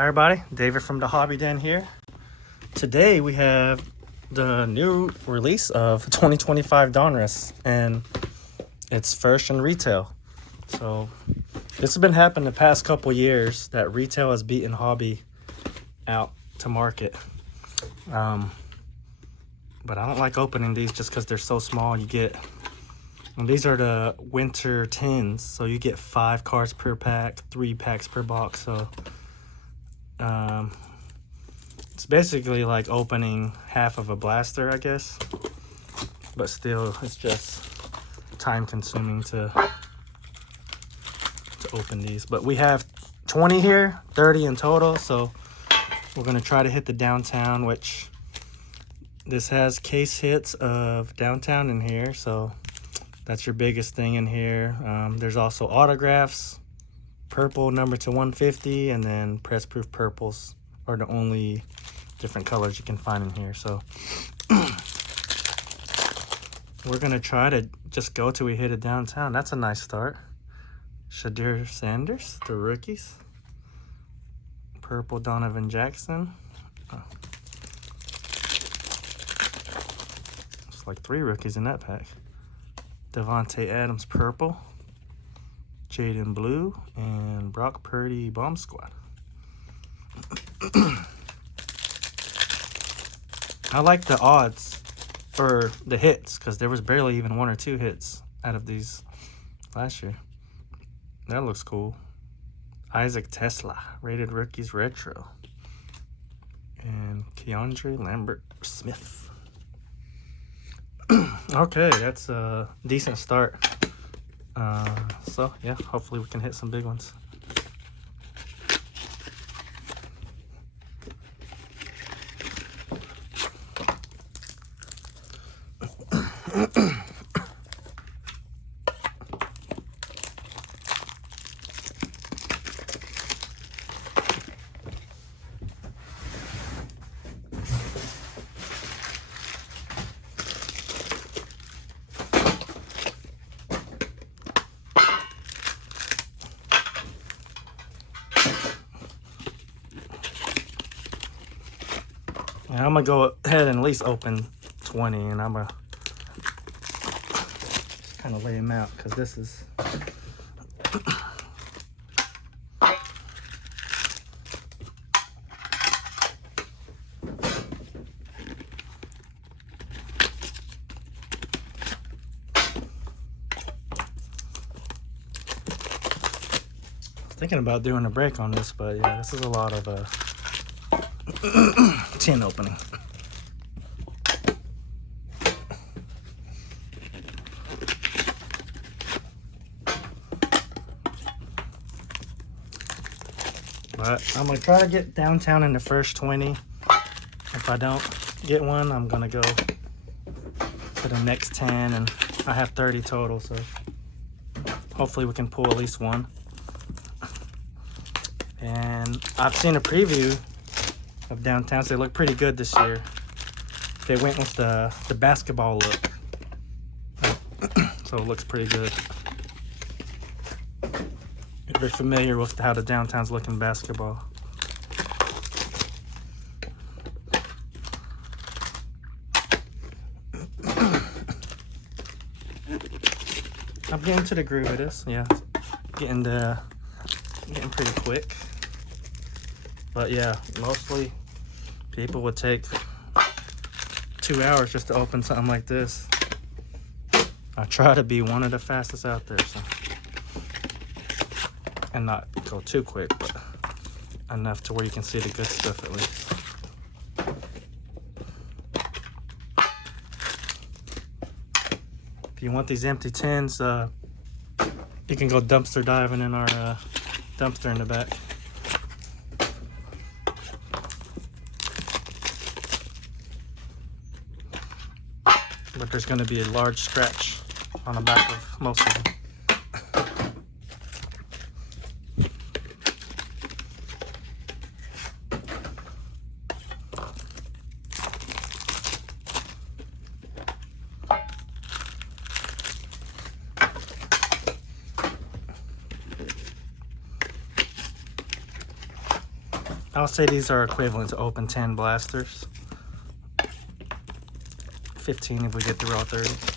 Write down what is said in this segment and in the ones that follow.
Hi everybody, David from the Hobby Den here. Today we have the new release of 2025 Donruss, and it's first in retail. So this has been happening the past couple years that retail has beaten hobby out to market. But I don't like opening these just because they're so small. And these are the winter tins, so you get 5 cards per pack, 3 packs per box. So it's basically like opening half of a blaster, I guess. But still, it's just time consuming to open these. But we have 20 here, 30 in total. So we're going to try to hit the downtown, which this has case hits of downtown in here. So that's your biggest thing in here. There's also autographs. Purple number to 150, and then press proof purples are the only different colors you can find in here. So we're gonna try to just go till we hit it downtown. That's a nice start. Shadir Sanders, the rookies. Purple Donovan Jackson. Oh. It's like 3 rookies in that pack. Devontae Adams purple. Jaden Blue, and Brock Purdy Bomb Squad. I like the odds, or the hits, because there was barely even 1 or 2 hits out of these last year. That looks cool. Isaac Tesla, rated rookies retro. And Keandre Lambert Smith. Okay, that's a decent start. So yeah, hopefully we can hit some big ones. And I'm gonna go ahead and at least open 20, and I'm gonna just kind of lay them out, because this is thinking about doing a break on this, but yeah, this is a lot of tin opening. But I'm gonna try to get downtown in the first 20. If I don't get one, I'm gonna go for the next 10, and I have 30 total, so hopefully we can pull at least one. And I've seen a preview of downtown, so they look pretty good this year. They went with the basketball look, so it looks pretty good. If you're familiar with how the downtown's looking basketball. I'm getting to the groove of this, yeah. Getting pretty quick. But yeah, mostly people would take 2 hours just to open something like this. I try to be one of the fastest out there, so, and not go too quick, but enough to where you can see the good stuff at least. If you want these empty tins, you can go dumpster diving in our dumpster in the back. But there's going to be a large scratch on the back of most of them. I'll say these are equivalent to open 10 blasters. 15 if we get through all 30.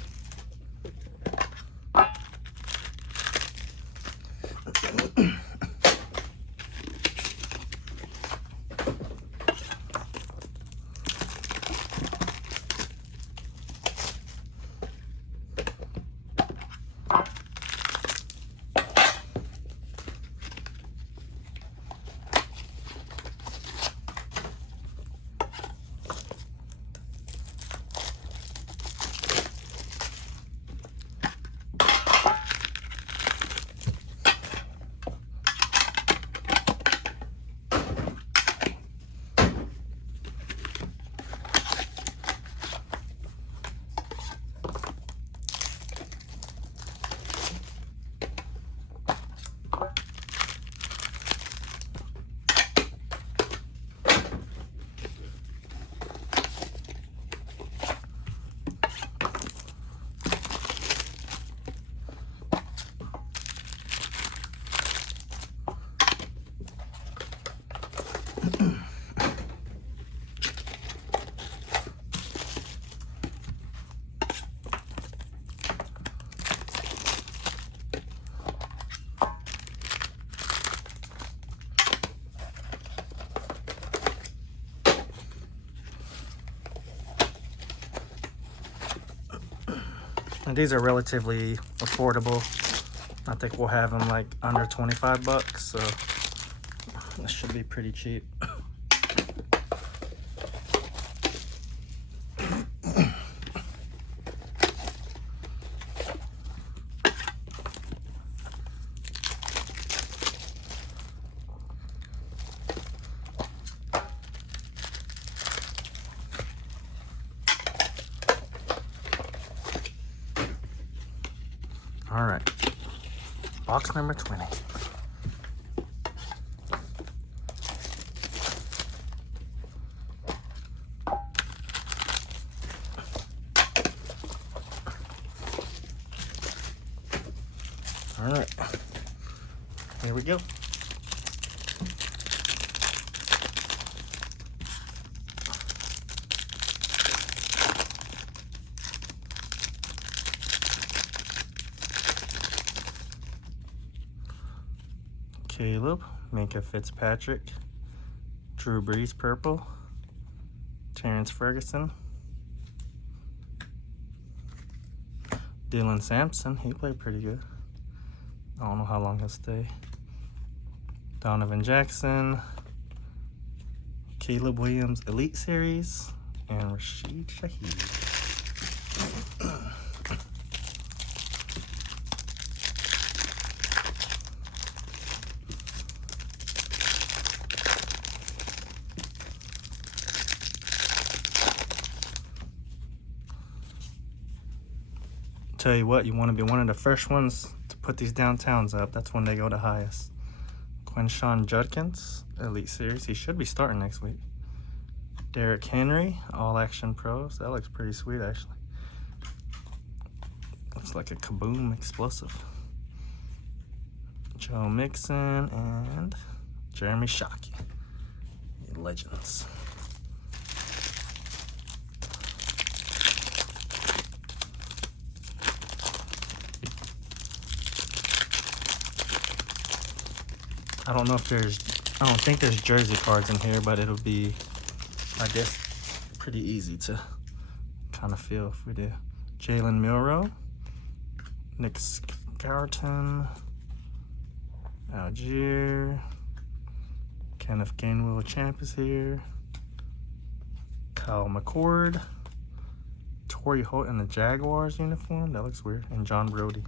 And these are relatively affordable. I think we'll have them like under 25 bucks, so this should be pretty cheap. All right, box number 20. All right, here we go. Caleb, Minka Fitzpatrick, Drew Brees purple, Terrence Ferguson, Dylan Sampson, he played pretty good. I don't know how long he'll stay. Donovan Jackson, Caleb Williams Elite Series, and Rashid Shaheed. Tell you what, you want to be one of the first ones to put these downtowns up. That's when they go the highest. Quinshon Judkins, Elite Series. He should be starting next week. Derrick Henry, All Action Pros. That looks pretty sweet, actually. Looks like a kaboom explosive. Joe Mixon and Jeremy Shockey. Legends. I don't think there's jersey cards in here, but it'll be, I guess, pretty easy to kind of feel if we do. Jalen Milroe, Nick Scarton, Algier, Kenneth Gainwell Champ is here, Kyle McCord, Torrey Holt in the Jaguars uniform, that looks weird, and John Brody.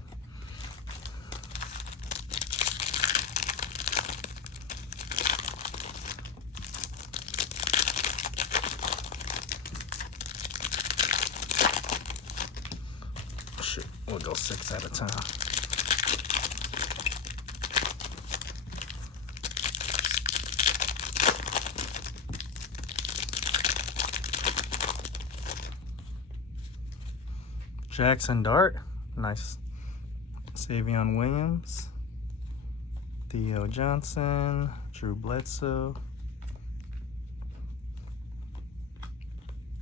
We'll go 6 at a time. Jackson Dart, nice. Savion Williams, Theo Johnson, Drew Bledsoe,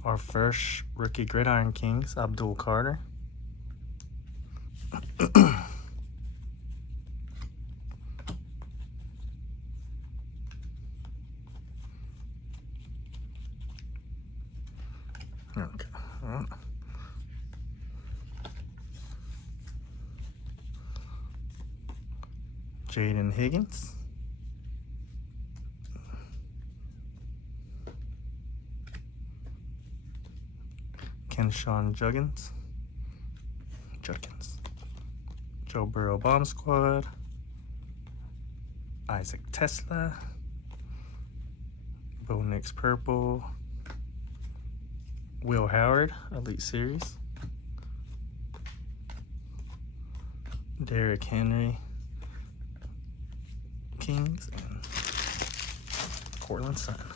Our first rookie Gridiron Kings, Abdul Carter. Okay. Jaden Higgins. Kenshawn Juggins. Joe Burrow Bomb Squad. Isaac Tesla. Bo Nix Purple. Will Howard Elite Series. Derrick Henry Kings and Cortland Sutton.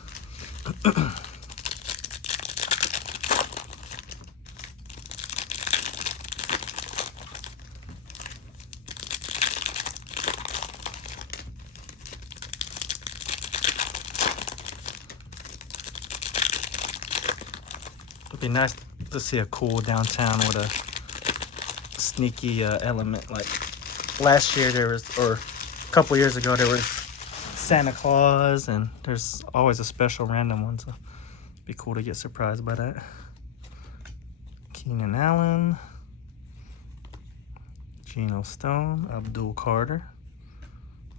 It'd be nice to see a cool downtown with a sneaky element. Like last year there was, or a couple years ago, there was Santa Claus, and there's always a special random one, so it'd be cool to get surprised by that. Keenan Allen, Geno Stone, Abdul Carter,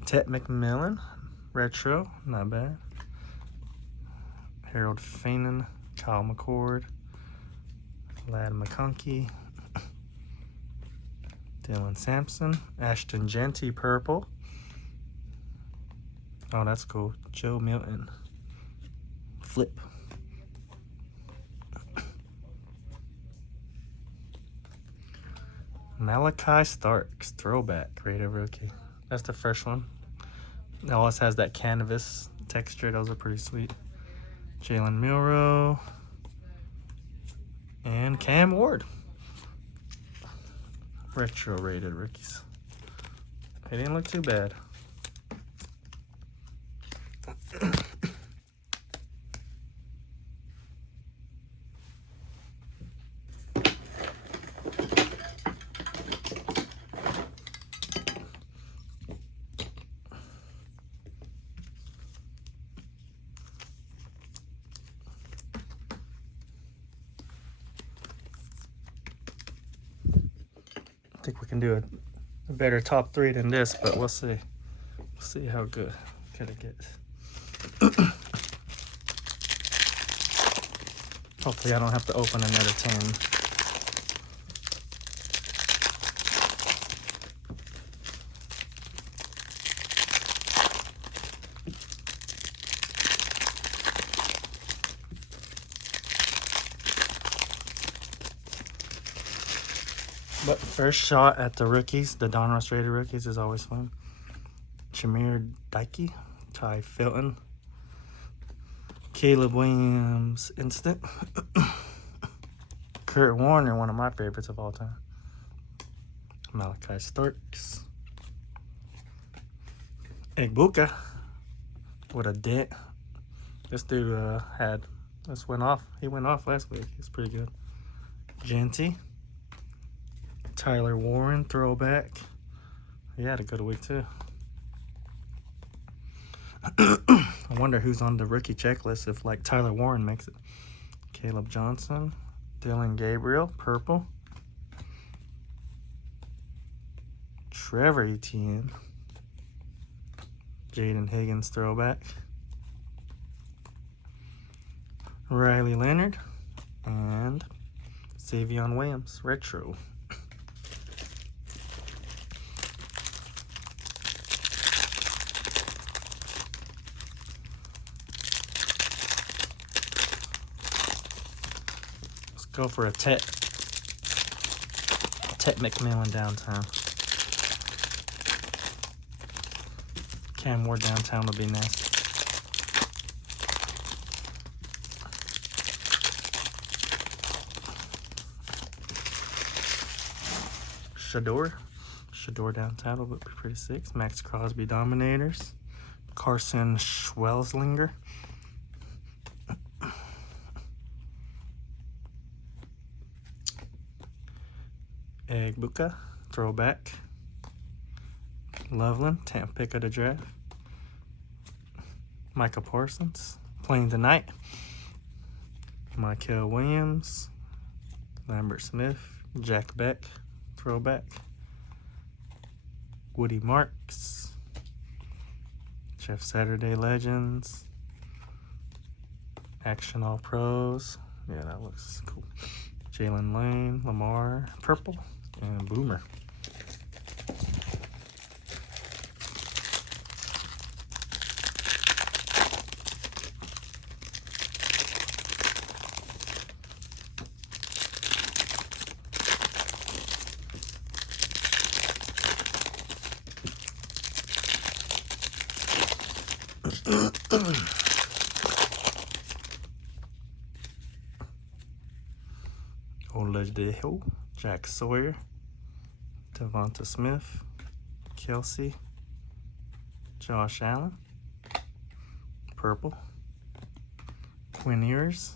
Ted McMillan, retro, not bad. Harold Fanon, Kyle McCord, Lad McConkey, Dylan Sampson, Ashton Genty purple. Oh, that's cool. Joe Milton. Flip. Malachi Starks, throwback, rated rookie. That's the first one. It always has that canvas texture. Those are pretty sweet. Jalen Milroe. And Cam Ward. Retro rated rookies. They didn't look too bad. I think we can do a better top 3 than this, but we'll see. We'll see how good it gets. Hopefully I don't have to open another 10. But first shot at the rookies, the Donruss rated rookies, is always fun. Shamir Dykey, Ty Filton, Caleb Williams instant, Kurt Warner, one of my favorites of all time, Malachi Starks, Egbuka with a dent. This dude went off last week. He's pretty good. Genty. Tyler Warren, throwback. He had a good week too. I wonder who's on the rookie checklist if like Tyler Warren makes it. Caleb Johnson, Dylan Gabriel, purple. Trevor Etienne. Jaden Higgins, throwback. Riley Leonard and Savion Williams, retro. Go for a Tet McMillan downtown. Cam Ward downtown would be nice. Shador downtown would be pretty sick. Max Crosby Dominators. Carson Schwelslinger. Egbuka, throwback. Loveland, 10th pick of the draft. Micah Parsons, playing tonight. Michael Williams, Lambert Smith, Jack Beck, throwback. Woody Marks, Jeff Saturday Legends, Action All Pros. Yeah, that looks cool. Jalen Lane, Lamar, purple, and Boomer. Oladipo, Jack Sawyer, Devonta Smith, Kelsey, Josh Allen, purple, Quinn Ewers.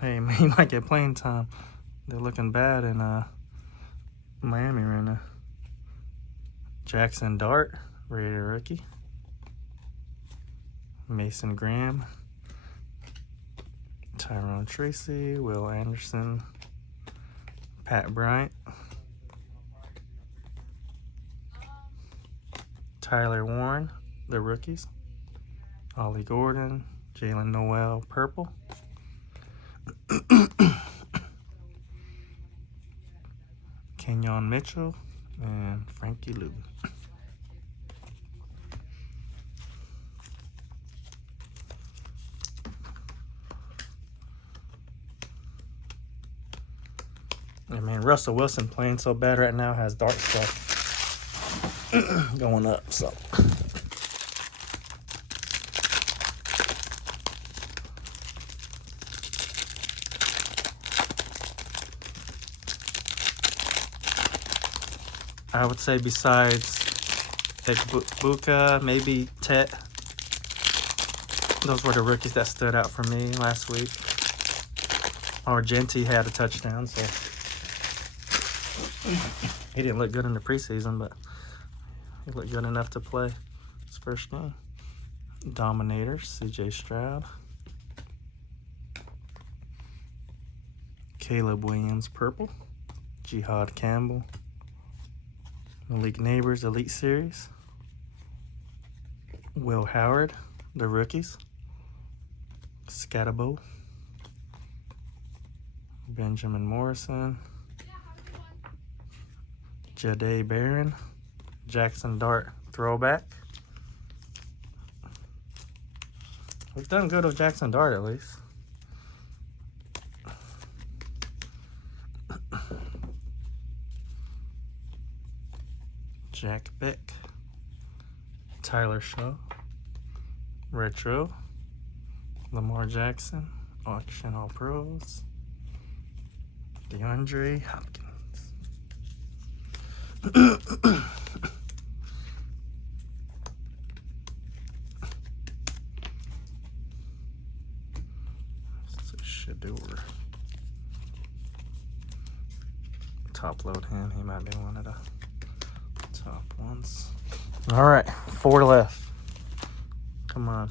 Hey, man, he might get playing time. They're looking bad in Miami right now. Jackson Dart, Raider rookie. Mason Graham, Tyrone Tracy, Will Anderson, Pat Bryant, Tyler Warren, the rookies. Ollie Gordon, Jalen Noel, purple. Kenyon Mitchell, and Frankie Lou. I mean, Russell Wilson playing so bad right now has dark stuff going up, so. I would say besides Egbuka, maybe Tet. Those were the rookies that stood out for me last week. Argenti had a touchdown, so he didn't look good in the preseason, but he looked good enough to play his first game. Dominators, CJ Stroud. Caleb Williams, purple. Jihad Campbell. Malik Neighbors, Elite Series. Will Howard, the rookies. Scatabo. Benjamin Morrison. Jahdae Barron. Jackson Dart, throwback. We've done good with Jackson Dart at least. Jack Beck, Tyler Shaw, retro, Lamar Jackson, Auction All Pros, DeAndre Hopkins. Shador. Top load him. He might be one of the top ones. All right, 4 left. Come on.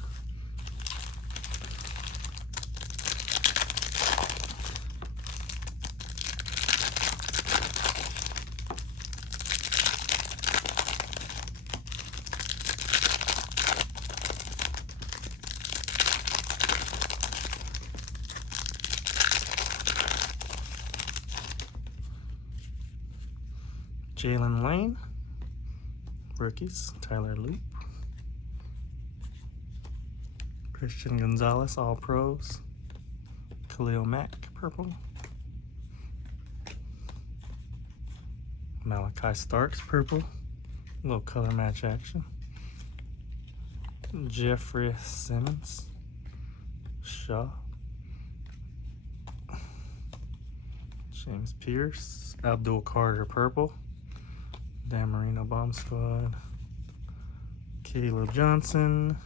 Jalen Lane, rookies, Tyler Loop, Christian Gonzalez, All Pros, Khalil Mack, purple, Malachi Starks, purple, little color match action, Jeffrey Simmons, Shaw, James Pierce, Abdul Carter, purple, Dan Marino Bomb Squad, Caleb Johnson,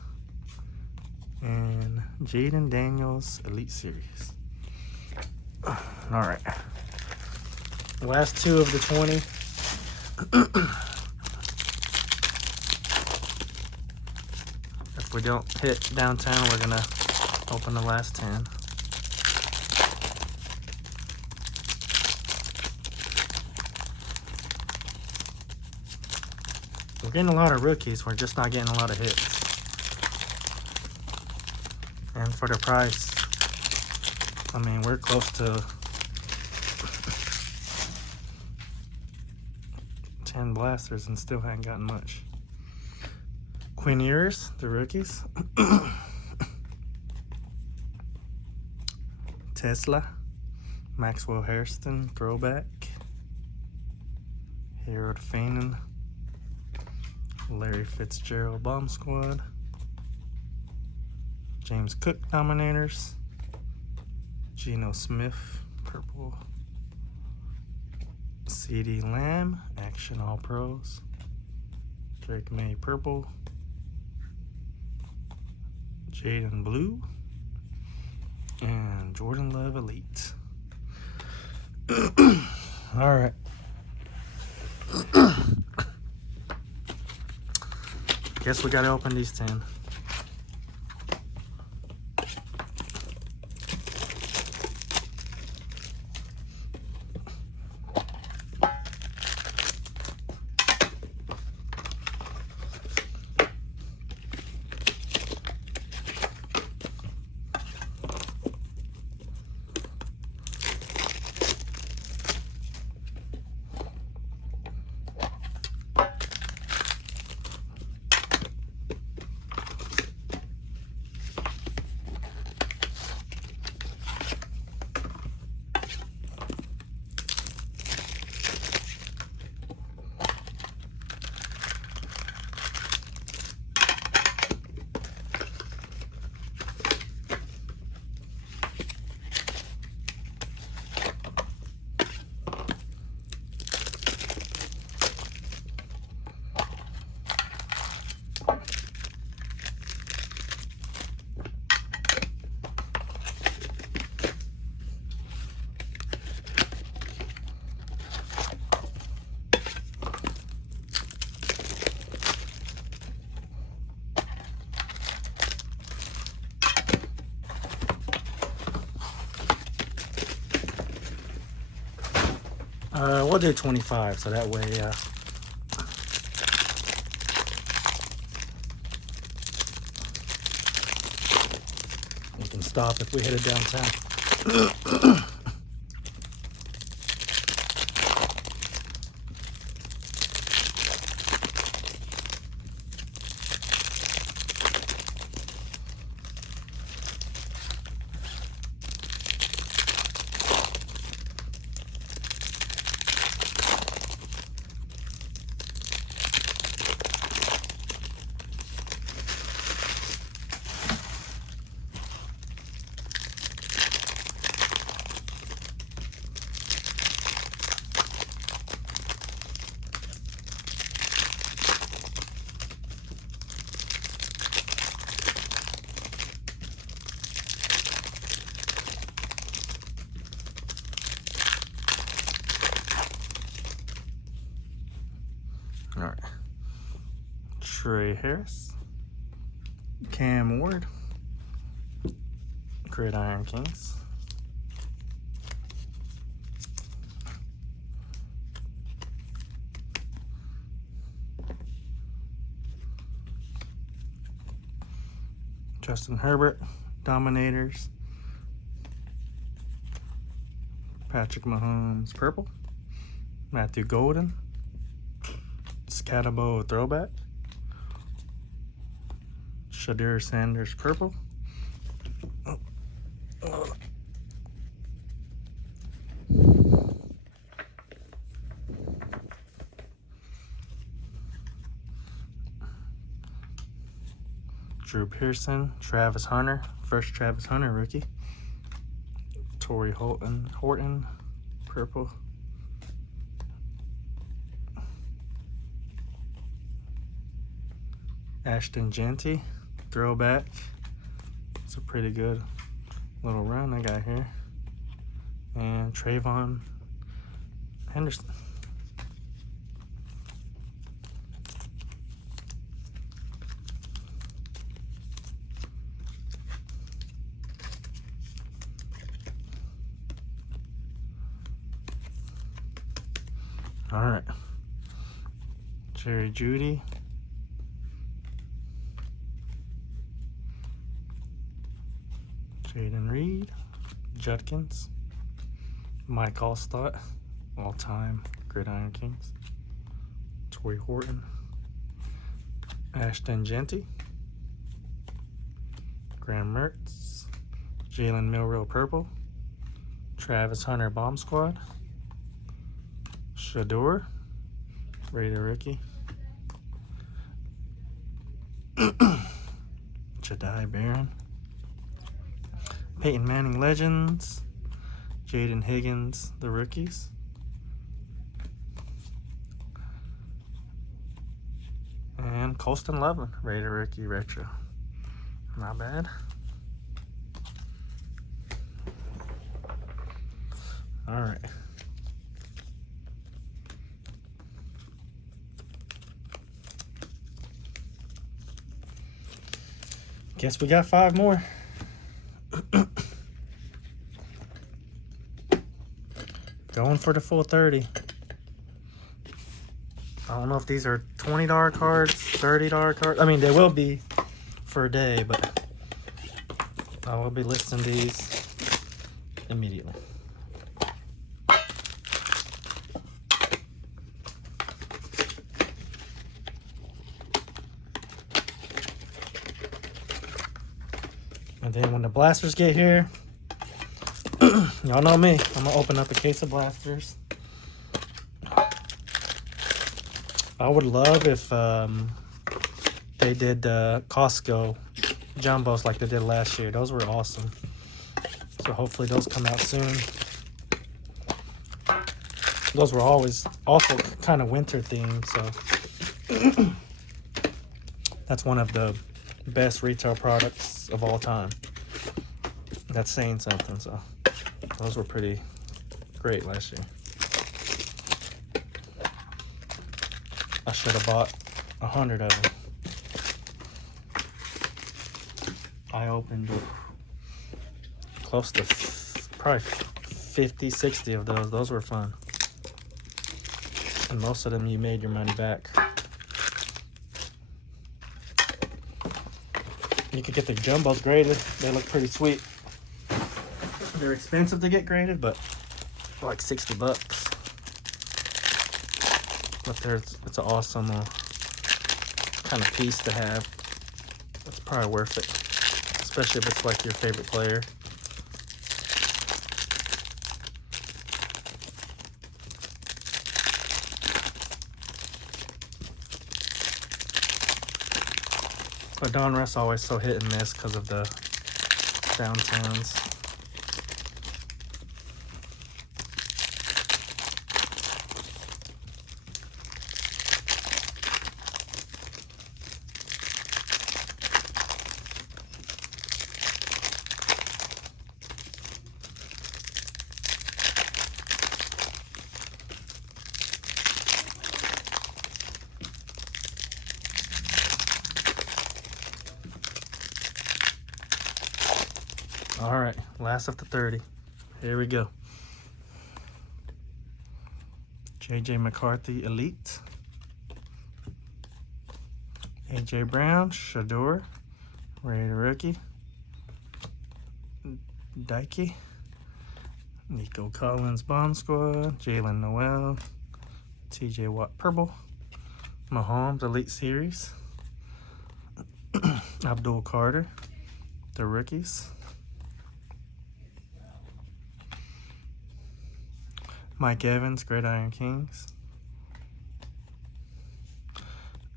and Jaden Daniels Elite Series. All right. Last two of the 20. If we don't hit downtown, we're gonna open the last 10. We're getting a lot of rookies, we're just not getting a lot of hits. And for the price, I mean, we're close to 10 blasters and still haven't gotten much. Quinn Ewers, the rookies. Tesla. Maxwell Hairston, throwback. Harold Fanon. Larry Fitzgerald, bomb squad. James Cook, dominators. Geno Smith, purple. CeeDee Lamb, action all pros. Drake May, purple. Jaden blue. And Jordan Love, elite. All right. Guess we gotta open these 10. We'll do 25, so that way, we can stop if we hit it downtown. All right. Trey Harris, Cam Ward, Gridiron Kings, Justin Herbert, Dominators, Patrick Mahomes, purple, Matthew Golden, Scatabo, throwback, Shadir Sanders, purple. Drew Pearson, Travis Hunter, first Travis Hunter rookie. Torrey Horton, purple. Ashton Genty, throwback. It's a pretty good little run I got here. And Trayvon Henderson. All right. Jerry Jeudy. Jaden Reed. Judkins. Mike Allstott. All-time Gridiron Kings. Torrey Horton. Ashton Genty. Graham Mertz. Jalen Milroe Purple. Travis Hunter Bomb Squad. Shador. Raider Rookie. Jedi Barron. Peyton Manning Legends. Jaden Higgins, the rookies. And Colston Loveland, Raider Rookie Retro. Not bad. All right. Guess we got 5 more. Going for the full 30. I don't know if these are $20 cards, $30 cards. I mean, they will be for a day, but I will be listing these immediately. And then when the blasters get here, y'all know me. I'm gonna open up a case of blasters. I would love if they did Costco jumbos like they did last year. Those were awesome. So hopefully those come out soon. Those were always also kind of winter themed, so that's one of the best retail products of all time. That's saying something, so those were pretty great last year. I should have bought 100 of them. I opened close to probably 50, 60 of those. Those were fun. And most of them you made your money back. You could get the jumbos graded. They look pretty sweet. They're expensive to get graded, but for like 60 bucks. But it's an awesome kind of piece to have. It's probably worth it, especially if it's like your favorite player. But Donruss always so hit and miss because of the downturns. All right, last of the 30. Here we go. J.J. McCarthy Elite. A.J. Brown, Shador, Raider Rookie. Dykey. Nico Collins Bomb Squad. Jalen Noel. T.J. Watt Purple. Mahomes Elite Series. Abdul Carter. The rookies. Mike Evans, Gridiron Kings.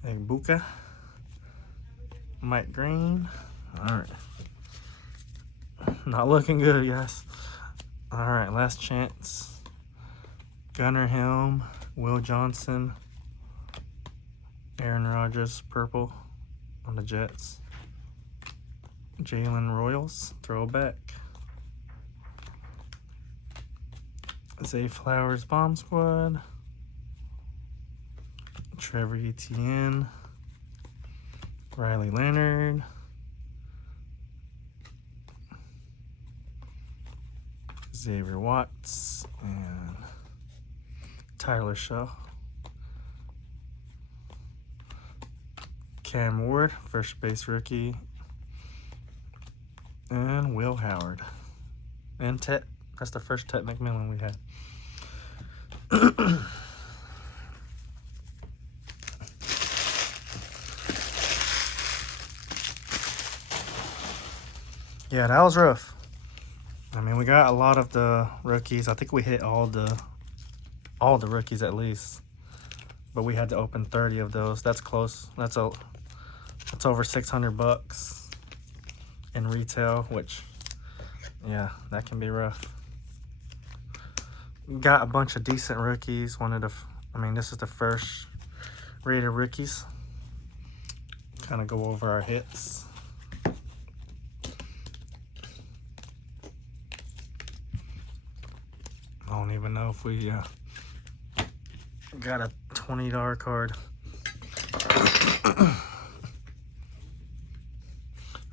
Egbuka. Mike Green. All right. Not looking good, guys. All right, last chance. Gunnar Helm, Will Johnson, Aaron Rodgers, purple on the Jets. Jalen Royals, throwback. Zay Flowers Bomb Squad. Trevor Etienne. Riley Leonard. Xavier Watts. And Tyler Shaw. Cam Ward, first base rookie. And Will Howard. And Tet. That's the first Tet McMillan we had. Yeah, that was rough. I mean, we got a lot of the rookies. I think we hit all the rookies at least. But we had to open 30 of those. That's close. That's over $600 in retail, which, yeah, that can be rough. Got a bunch of decent rookies. This is the first rated rookies. Kind of go over our hits. I don't even know if we got a $20 card.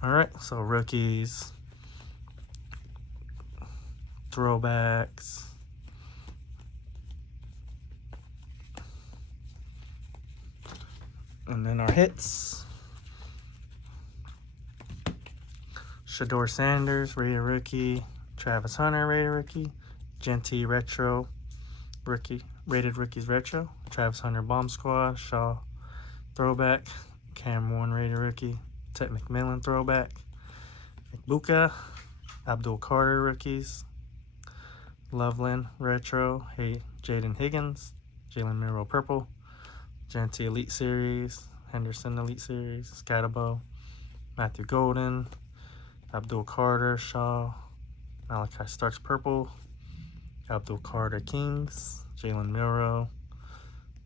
All right, so rookies, throwbacks, and then our hits. Shador Sanders, rated rookie. Travis Hunter, rated rookie. Genty Retro, rookie, rated rookies retro. Travis Hunter Bomb Squad. Shaw throwback. Cam Warren, rated rookie. Tet McMillan throwback. Buka. Abdul Carter rookies. Loveland retro. Hey, Jaden Higgins. Jalen Miro purple. Genty Elite Series. Henderson Elite Series. Scatterbo. Matthew Golden. Abdul Carter. Shaw. Malachi Starks purple. Abdul Carter Kings. Jalen Miro.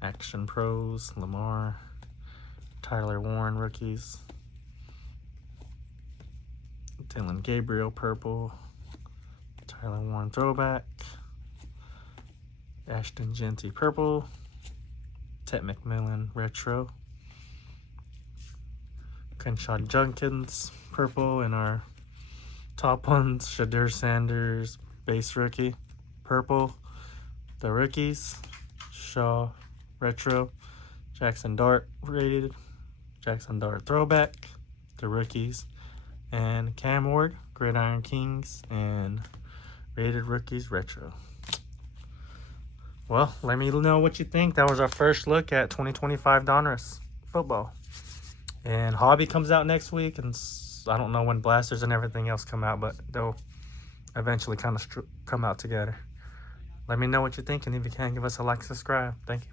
Action Pros. Lamar. Tyler Warren rookies. Dylan Gabriel purple. Tyler Warren throwback. Ashton Genty purple. Tet McMillan retro. Crenshaw Junkins purple. And our top ones, Shador Sanders base rookie purple. The rookies, Shaw retro. Jackson Dart rated. Jackson Dart throwback. The rookies. And Cam Ward, Gridiron Kings, and rated rookies retro. Well, let me know what you think. That was our first look at 2025 Donruss football. And Hobby comes out next week, and I don't know when Blasters and everything else come out, but they'll eventually kind of come out together. Let me know what you think, and if you can, give us a like, subscribe. Thank you.